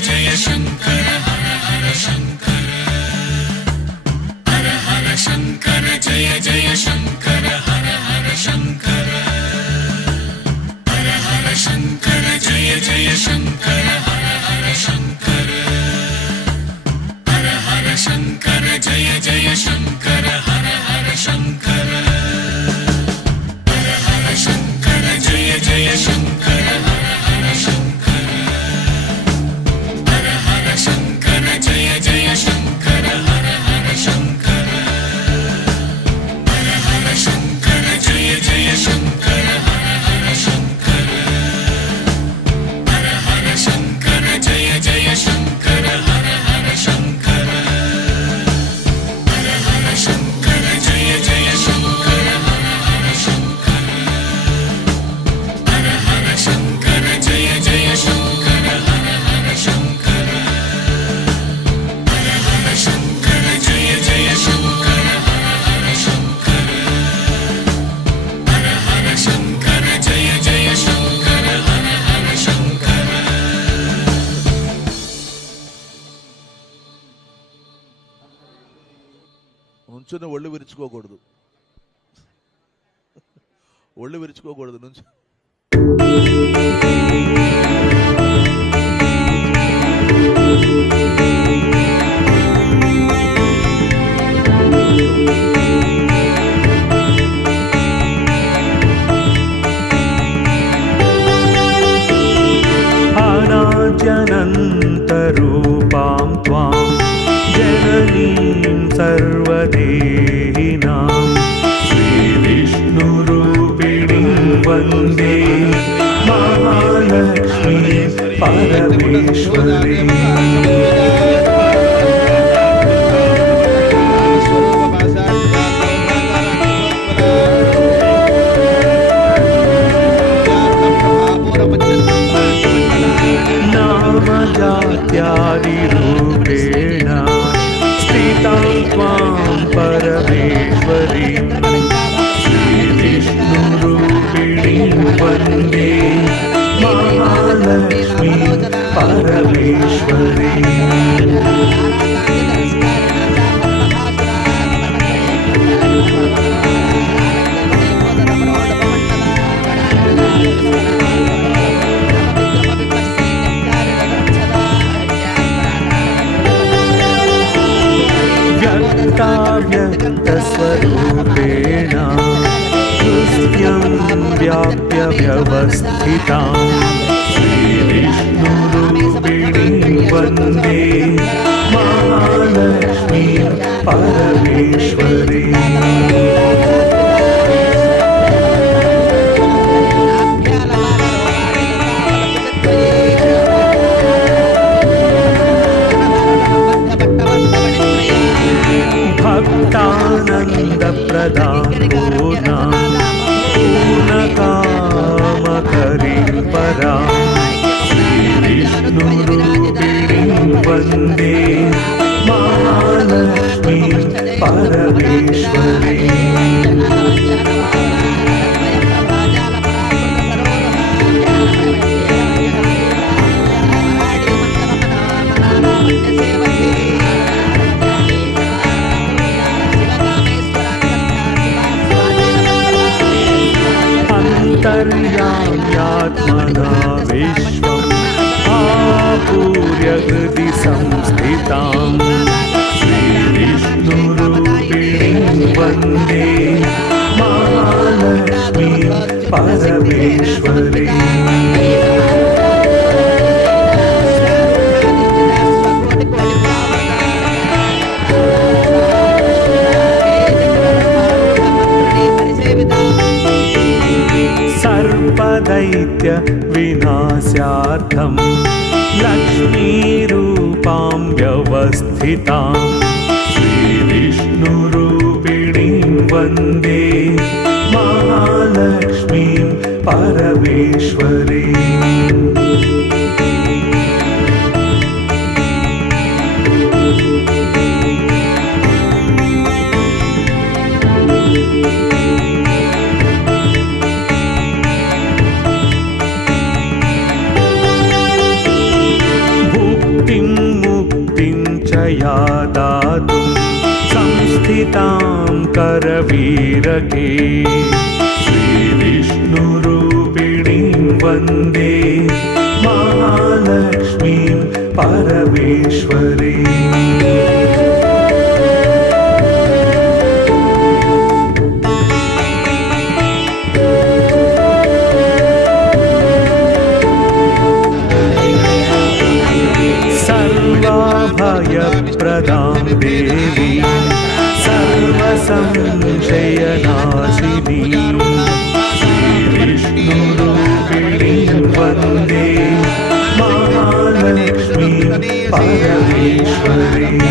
जय शंकर हर हर शंकर हर हर शंकर जय जय शंकर हर हर शंकर हर हर शंकर जय जय शंकर हर हर शंकर हर हर शंकर जय जय शंकर हर हर शंकर हर हर शंकर जय जय शंकर हर हर शंकर हर हर शंकर जय जय शंकर हर हर शंकर हर हर शंकर जय जय शंकर हर हर शंकर हर हर शंकर जय जय शंकर हर हर शंकर हर हर शंकर जय जय शंकर हर हर शंकर हर हर शंकर जय जय शंकर हर हर शंकर हर हर शंकर जय जय शंकर हर हर शंकर हर हर शंकर जय जय शंकर हर हर शंकर. నుంచుని ఒళ్ళు విరుచుకోకూడదు, ఒళ్ళు విరుచుకోకూడదు నుంచి. अनाद्यनन्तरूपां त्वां जननीं सर्वदेहिनां श्रीविष्णुरूपिणीं वन्दे महालक्ष्मीं परमेश्वरीम्. नामजात्यादिरूपेण स्थितां त्वां परमेश्वरीं श्रीविष्णुरूपिणीं वन्दे महालक्ष्मीं परमेश्वरीम्. व्यक्तस्वरूपेण हृदयं व्याप्य व्यवस्थितां श्रीविष्णुरूपिणीं वन्दे महालक्ष्मीं परमेश्वरीम्. भक्तानन्दप्रदां पूर्णां पूर्णकामकरीं परां श्रीविष्णुरूपिणीं वन्दे महालक्ष्मीं परमेश्वरीम्. अन्तर्याम्यात्मना विश्वम् आपूर्य हृदि संस्थितां श्रीविष्णुरूपिणीं वन्दे महालक्ष्मीं परमेश्वरीम्. सर्वदैत्य विनाशार्थं लक्ष्मीरूपां व्यवस्थितां श्रीविष्णुरूपिणीं वन्दे महालक्ष्मीं परमेश्वरीम्. कृपया दातुं संस्थितां करवीरके श्रीविष्णुरूपिणीं वन्दे महालक्ष्मीं परमेश्वरीम् सर्वाभयप्रदां देवी सर्वसंशयनाशिनीं श्रीविष्णुरूपिणीं वन्दे महालक्ष्मीं परमेश्वरीम्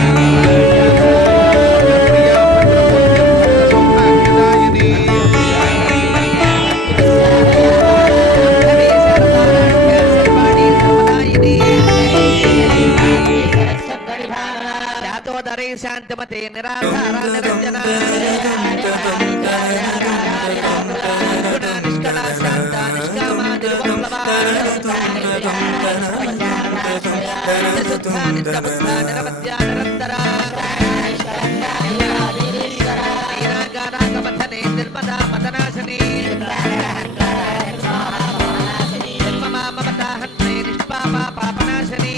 शांतमते निराधारा निरंजना निष्कला शांता निष्कामा निर्वल्लभा नित्युत्था नित्यबुद्धा निरवध्या निरन्तरा नीरागारागमथने निर्मदा मदनाशनी निर्ममा ममताहन्त्रे निष्पापा पापनाशनी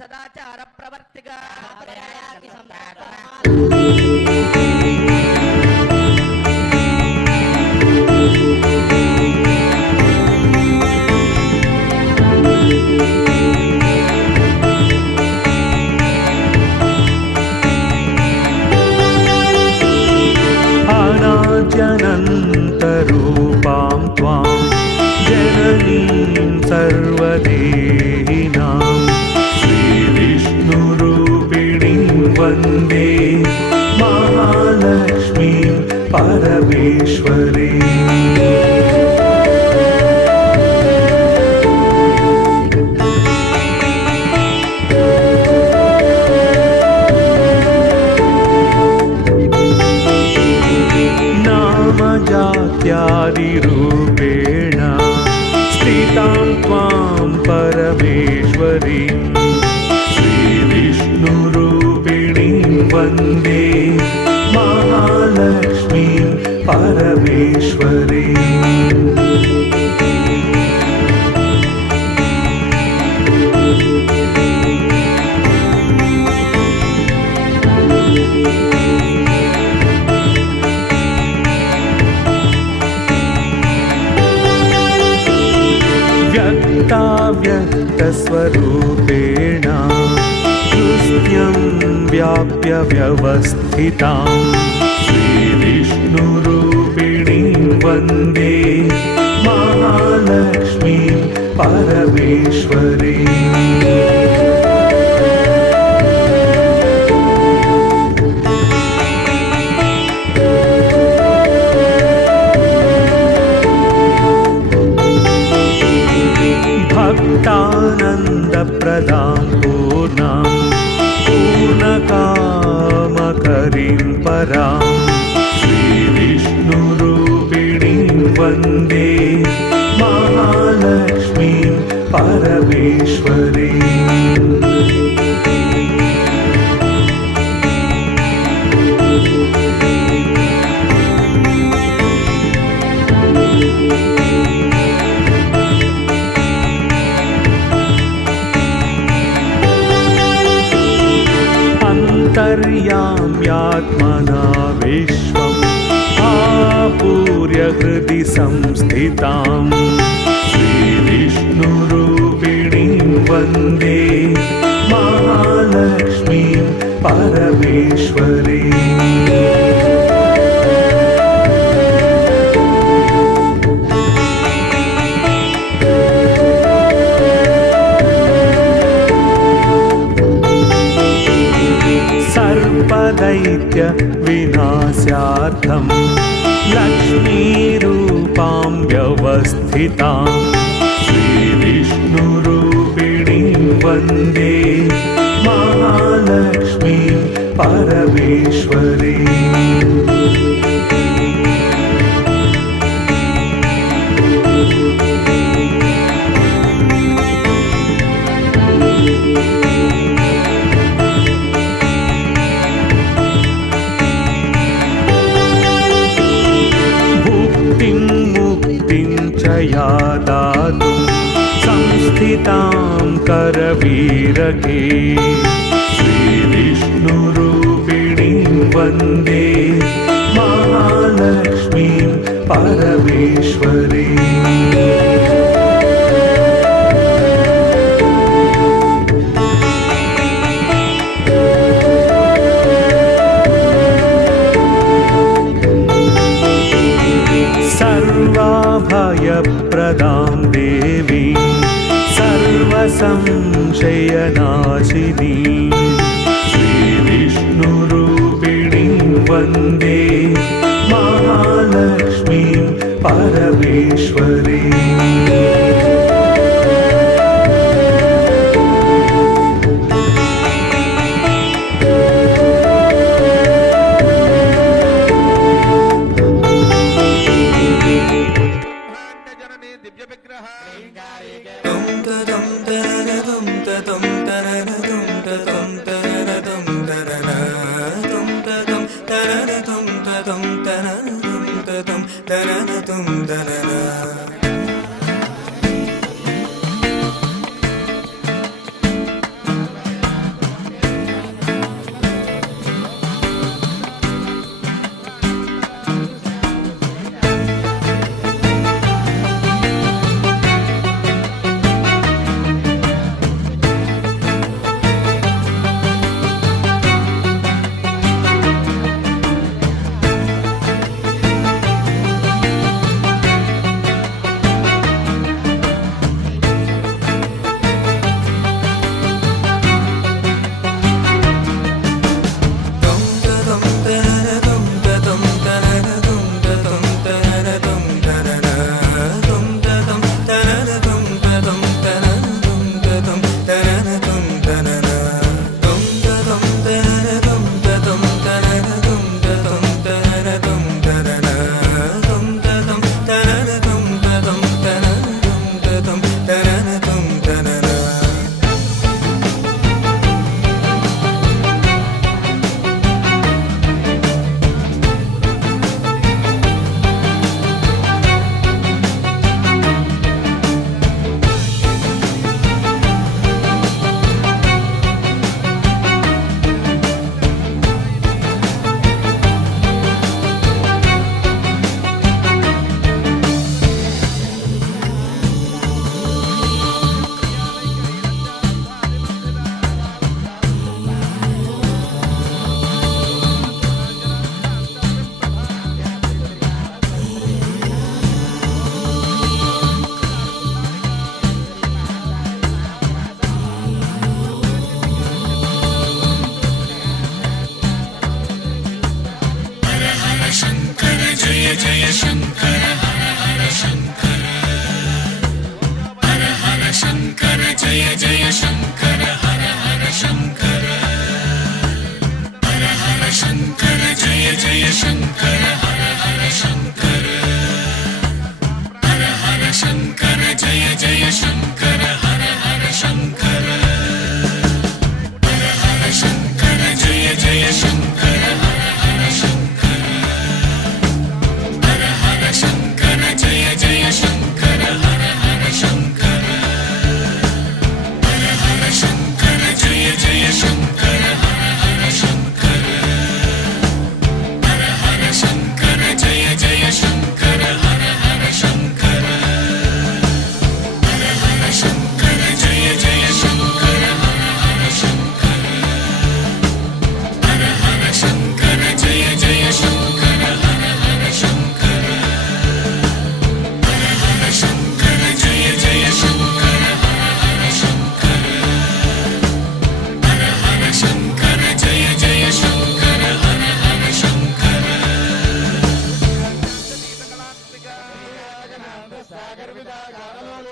सदाचार प्रवर्तिका अनाद्यनन्तरूपां त्वां जननी सर्वदेहिनां श्रीविष्णुरूपिणीं वन्दे महालक्ष्मीं परमेश्वरीम्। जात्यादिरूपेण स्थितां त्वां परमेश्वरीं श्रीविष्णुरूपिणीं वन्दे महालक्ष्मीं परमेश्वरीम्। व्यक्तस्वरूपेण हृदयं व्याप्य व्यवस्थितां श्रीविष्णुरूपिणीं वन्दे महालक्ष्मीं परमेश्वरीम्। भक्तानन्दप्रदां पूर्णां पूर्णकामकरीं परां श्रीविष्णुरूपिणीं वन्दे महालक्ष्मीं परमेश्वरीम्। यात्मना विश्वम् आपूर्य हृदि संस्थितां श्रीविष्णुरूपिणीं वन्दे महालक्ष्मीं परमेश्वरीम्। सर्वदैत्य विनाशार्थं लक्ष्मीरूपां व्यवस्थितां श्रीविष्णुरूपिणीं वन्दे महालक्ष्मीं परमेश्वरीम्। या दातुं संस्थितां करवीरके श्रीविष्णुरूपिणीं वन्दे महालक्ष्मीं परमेश्वरीम्। सर्वाभयप्रदां देवीं सर्वसंशयनाशिनीं श्रीविष्णुरूपिणीं वन्दे महालक्ष्मीं परमेश्वरीम्।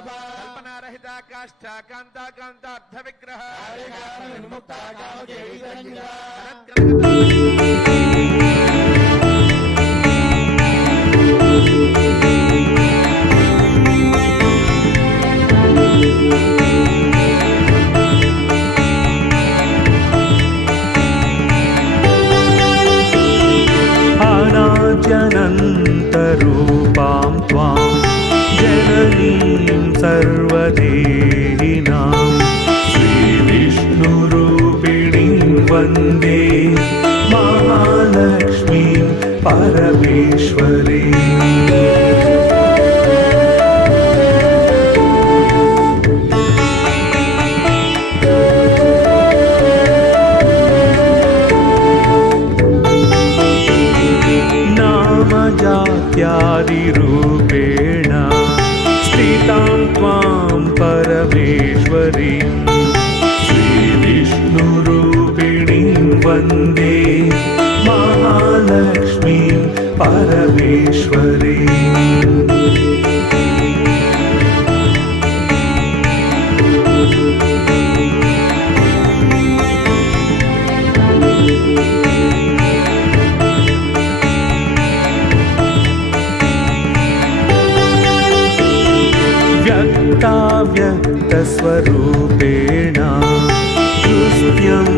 కల్పనారహిత కాష్ఠ కాంతాకాంత అర్థ విగ్రహ अनाद्यनन्तरूपां त्वां जननीं सर्वदेहिनां श्रीविष्णुरूपिणीं वन्दे महालक्ष्मीं परमेश्वरीम् जात्यादिरूपेण स्थितां त्वां परमेश्वरीं श्रीविष्णुरूपिणीं वन्दे महालक्ष्मीं परमेश्वरीम् व्यक्तस्वरूपेण हृदयं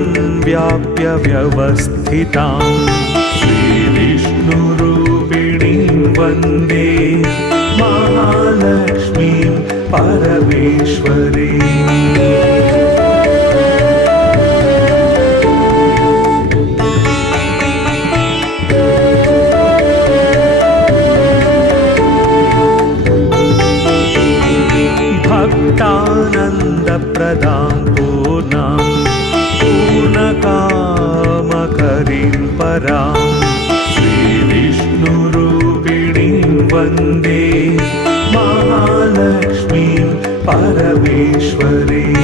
व्याप्य व्यवस्थितां श्रीविष्णुरूपिणीं वन्दे महालक्ष्मीं परमेश्वरीम् भक्तानन्दप्रदां पूर्णां पूर्णकामकरीं परां श्रीविष्णुरूपिणीं वन्दे महालक्ष्मीं परमेश्वरीम्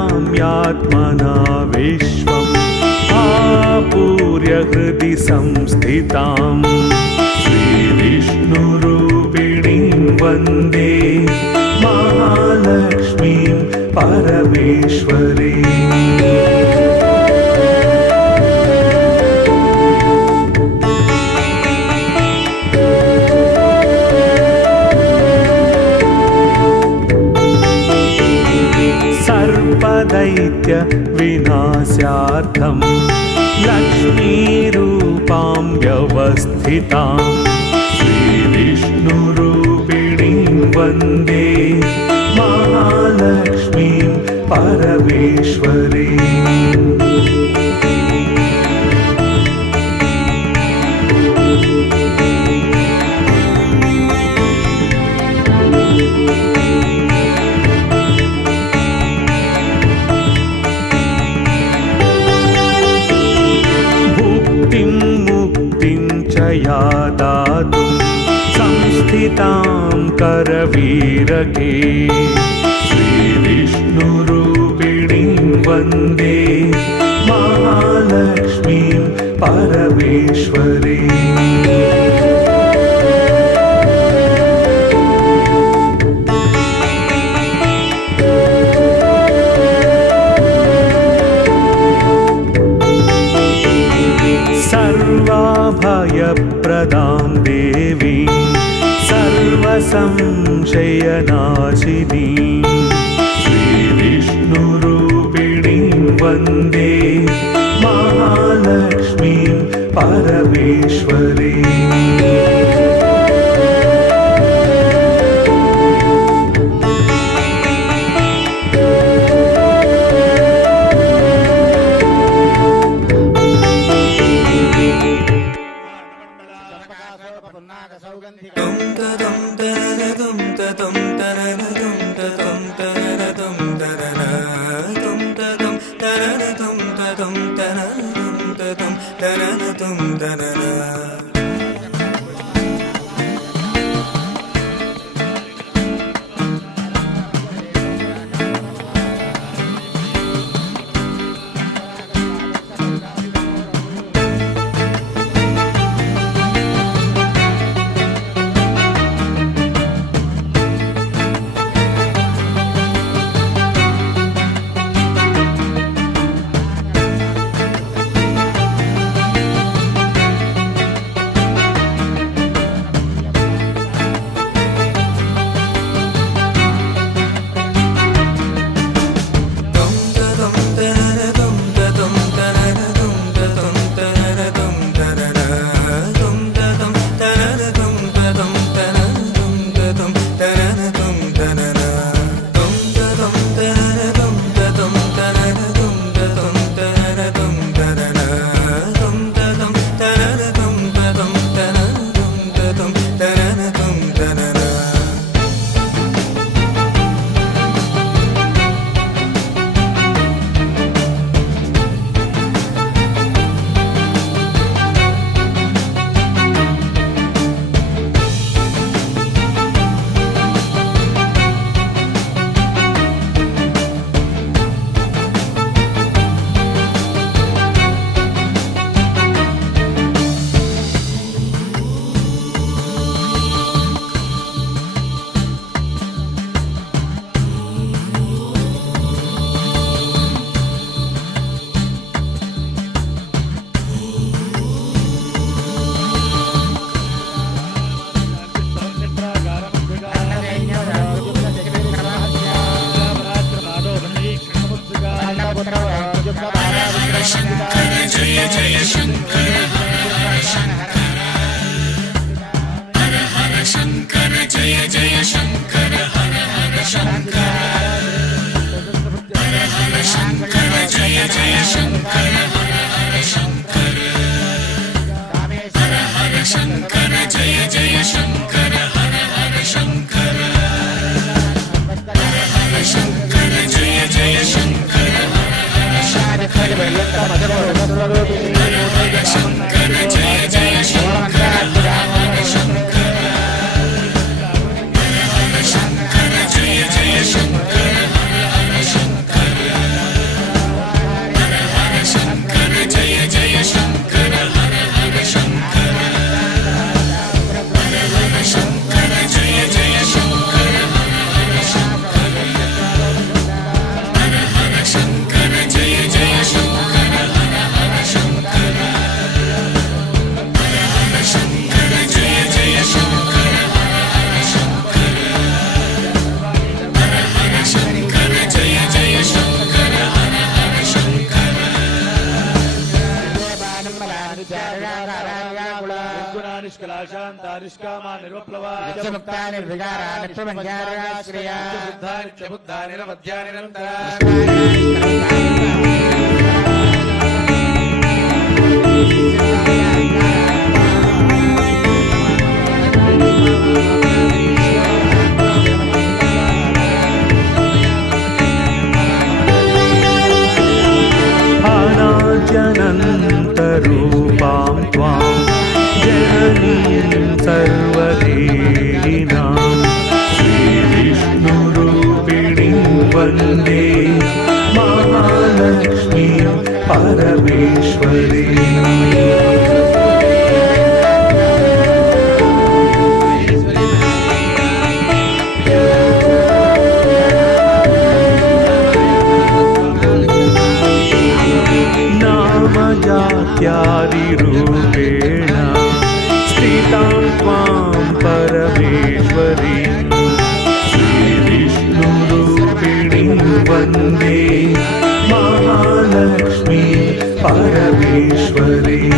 अंतर्याम्यात्मना विश्वम् आपूर्य हृदि संस्थितां श्रीविष्णुरूपिणीं वन्दे महालक्ष्मीं परमेश्वरीम् सर्वदैत्य विनाशार्थं लक्ष्मीरूपां व्यवस्थितां श्रीविष्णुरूपिणीं वन्दे महालक्ष्मीं परमेश्वरीम् या दातुं संस्थितां करवीरके श्रीविष्णुरूपिणीं वन्दे महालक्ष्मीं परमेश्वरीम् सर्वाभयप्रदां देवीं सर्वसंशयनाशिनीं श्रीविष्णुरूपिणीं वन्दे महालक्ष्मीं परमेश्वरीम् शङ्कर जय जय शङ्कर हर हर शङ्कर हर हर शङ्कर जय जय शङ्कर हर हर शङ्कर हर हर शङ्कर जय जय शङ्कर हर हर शङ्कर हर हर शङ्कर जय जय शङ्कर हर हर शङ्कर हर हर शङ्कर जय जय शङ्कर हर हर शङ्कर हर हर शङ्कर जय जय शङ्कर हर हर शङ्कर हर हर शङ्कर जय जय शङ्कर हर हर शङ्कर हर हर शङ्कर जय जय शङ्कर हर हर शङ्कर हर हर शङ्कर जय जय शङ्कर हर हर शङ्कर अनाद्यनन्तरूपां त्वां जननीं सर्वदेहिनां श्रीविष्णुरूपिणीं वन्दे महालक्ष्मीं परमेश्वरीम् नामजात्यादिरूपेण स्थितां त्वां परमेश्वरी श्रीविष्णुरूपिणीं वन्दे महालक्ष्मीं परमेश्वरीम्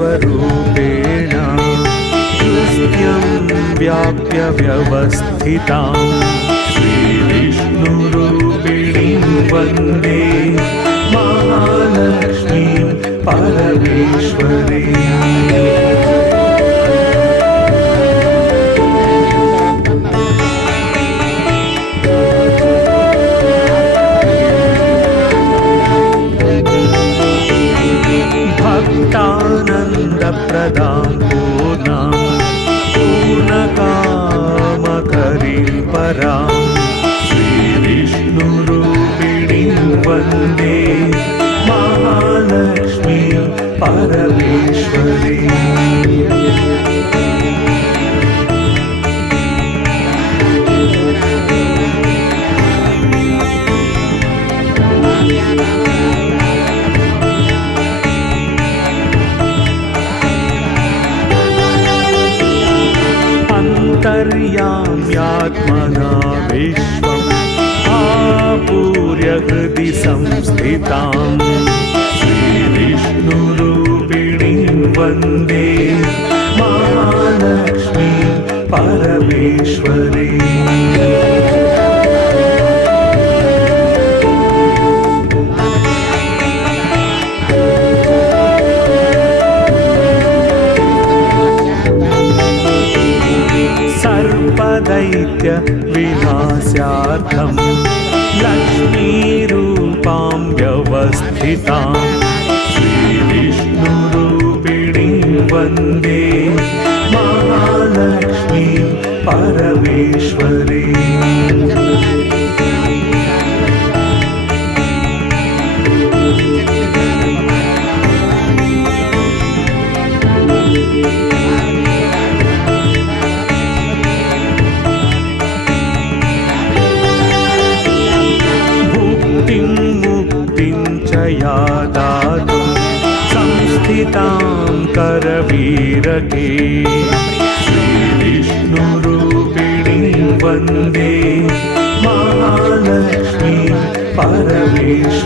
व्यक्तस्वरूपेण हृदयं व्याप्य व्यवस्थितां श्रीविष्णुरूपिणीं वन्दे महालक्ष्मीं परमेश्वरीम् भक्तानन्दप्रदां पूर्णां पूर्णकामकरीं परां श्रीविष्णुरूपिणीं वन्दे महालक्ष्मीं परमेश्वरीम् अन्तर्याम्यात्मना विश्वम् आपूर्य हृदि संस्थितां श्रीविष्णुरूपिणीं वन्दे महालक्ष्मीं परमेश्वरीम् सर्पदैत्य विनाशार्थं लक्ष्मीरूपां व्यवस्थितां श्रीविष्णुरूपिणीं वन्दे महालक्ष्मीं परमेश्वरीम् या दातुं संस्थितां करवीरके श्रीविष्णुरूपिणीं वन्दे महालक्ष्मीं परमेश्वरीम्